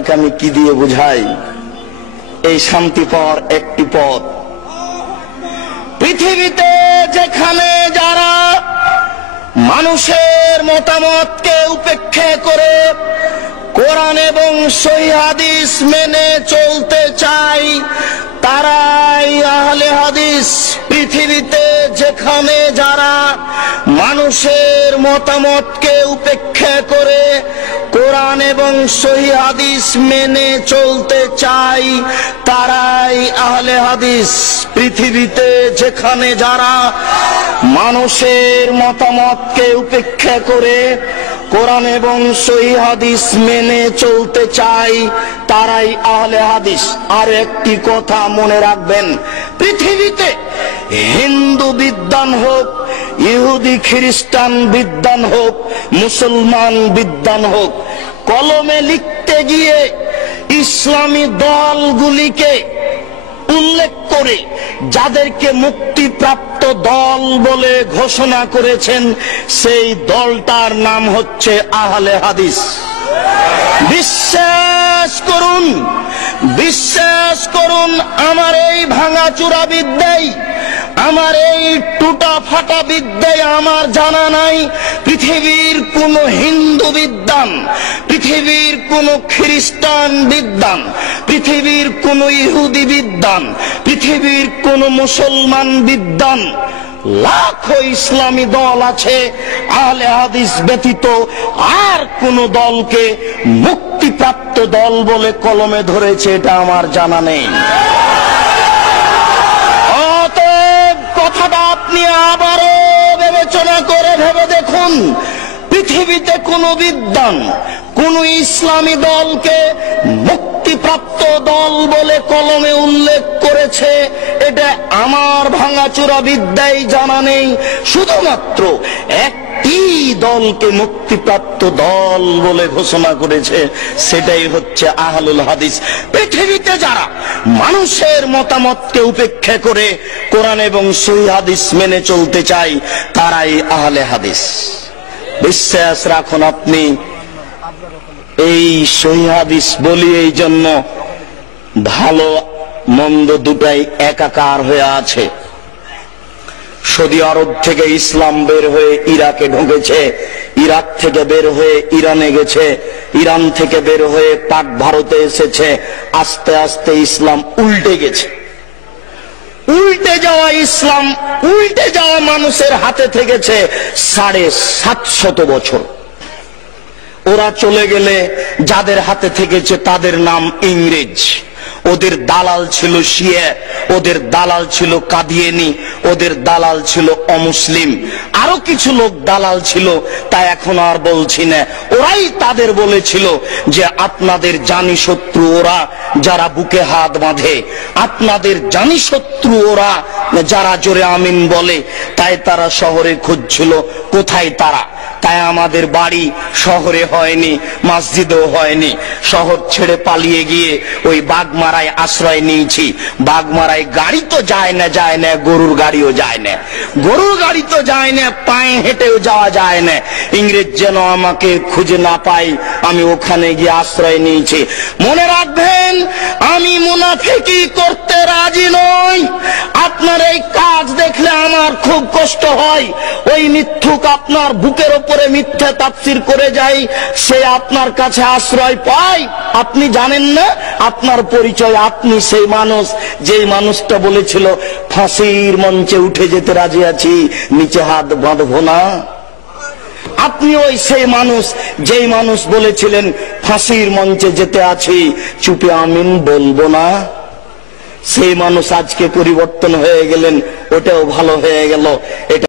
কথাটাকে আমি কি দিয়ে বুঝাই? এই শান্তি পাওয়ার একটি পথ, পৃথিবীতে যেখানে যারা মানুষের মতামতকে উপেক্ষা করে কোরআন এবং সহিহ হাদিস মেনে চলতে চায় তারাই আহলে হাদিস। পৃথিবীতে যেখানে যারা মানুষের মতামতকে উপেক্ষা করে কোরআন এবং সহিহ হাদিস মেনে চলতে চায় তারাই আহলে হাদিস। পৃথিবীতে যেখানে যারা মানুষের মতামতকে উপেক্ষা করে কোরআন এবং সহিহ হাদিস মেনে চলতে চায় তারাই আহলে হাদিস। আর একটি কথা মনে রাখবেন, পৃথিবীতে হিন্দু বিদ্বান হোক, ইহুদি খ্রিস্টান বিদ্বান হোক, মুসলমান বিদ্বান হোক, কলমে লিখতে গিয়ে ইসলামী দলগুলিকে উল্লেখ করে যাদেরকে মুক্তিপ্রাপ্ত দল বলে ঘোষণা করেছেন সেই দলটার নাম হচ্ছে আহলে হাদিস। বিশ্বাস করুন, বিশ্বাস করুন, আমার এই ভাঙাচুরা বিদ্যায়, আমার এই টুটা ফাটা বিদ্যায় আমার জানা নাই পৃথিবীর কোন হিন্দু বিদ্বান, পৃথিবীর কোন খ্রিস্টান বিদ্বান, পৃথিবীর কোন ইহুদি বিদ্বান, পৃথিবীর কোন মুসলমান বিদ্বান, লাখো ইসলামী দল আছে, আহলে হাদিস ব্যতীত আর কোন দলকে মুক্তিপ্রাপ্ত দল বলে কলমে ধরেছে এটা আমার জানা নেই। অতএব কথাটা আপনি আবারও বিবেচনা করে ভেবে দেখুন, পৃথিবীতে কোন বিদ্বান কোন ইসলামী দলকে মুক্তিপ্রাপ্ত দল বলে কলমে উল্লেখ করেছে এটা আমার ভাঙাচুরা বিদ্যায় জানা নেই। শুধুমাত্র একটি দলকে মুক্তিপ্রাপ্ত দল বলে ঘোষণা করেছে, সেটাই হচ্ছে আহলুল হাদিস। পৃথিবীতে যারা মানুষের মতামতকে উপেক্ষা করে কোরআন এবং সহিহ হাদিস মেনে চলতে চায় তারাই আহলে হাদিস। বিশ্বাস রাখুন আপনি, এই সহিহ হাদিস বলি এই জন্য ভালো মন্দ দুটাই একাকার হয়ে আছে। সৌদি আরব থেকে ইসলাম বের হয়ে ইরাকে ঢুকেছে, ইরাক থেকে বের হয়ে ইরানে গেছে, ইরান থেকে বের হয়ে পাক ভারতে এসেছে, আস্তে আস্তে ইসলাম উল্টে গেছে। উল্টে যাওয়া ইসলাম, উল্টে যাওয়া মানুষের হাতে থেকেছে 750 বছর। ওরা চলে গেলে যাদের হাতে থেকেছে তাদের নাম ইংরেজ। ওদের দালাল ছিল শিয়া, ওদের দালাল ছিল কাদিয়ানি, ওদের দালাল ছিল অমুসলিম, আরো কিছু লোক দালাল ছিল, তা এখন আর বলছি না। ওরাই তাদের বলেছিল যে আপনাদের জানি শত্রু ওরা যারা বুকে হাত বাঁধে, আপনাদের জানি শত্রু ওরা যারা জোরে আমিন বলে। তাই তারা শহরে খুঁজছিল কোথায় তারা। তাই আমাদের বাড়ি শহরে হয়নি, মসজিদেও হয়নি, শহর ছেড়ে পালিয়ে গিয়ে ওই বাগমারায় আশ্রয় নিয়েছি। বাগমারায় গাড়ি তো যায় না, যায় না, গরুর গাড়িও যায় না, গরুর গাড়ি তো যায় না, পায়ে হেঁটেও যাওয়া যায় না। ইংরেজ যেন আমাকে খুঁজে না পাই, আমি ওখানে গিয়ে আশ্রয় নিয়েছি। মনে রাখবেন, আমি মুনাফিকি করতে রাজি নই। আপনার এই কাজ দেখলে আমার খুব কষ্ট হয়। ওই মিথ্যুক আপনার বুকের ওপরে মিথ্যা তাফসীর করে যায়, সে আপনার কাছে আশ্রয় পায়। আপনি জানেন না আপনার পরিচয়। আপনি সেই মানুষ যেই মানুষটা বলেছিল ফাঁসির মঞ্চে উঠে যেতে রাজি আছি, নিচে হাত বাঁধবো না। আপনি ওই সেই মানুষ যেই মানুষ বলেছিলেন ফাঁসির মঞ্চে যেতে আছি, চুপে আমিন বলবো না। সেই মানুষ আজকে পরিবর্তন হয়ে গেলেন, ওটাও ভালো হয়ে গেল। এটা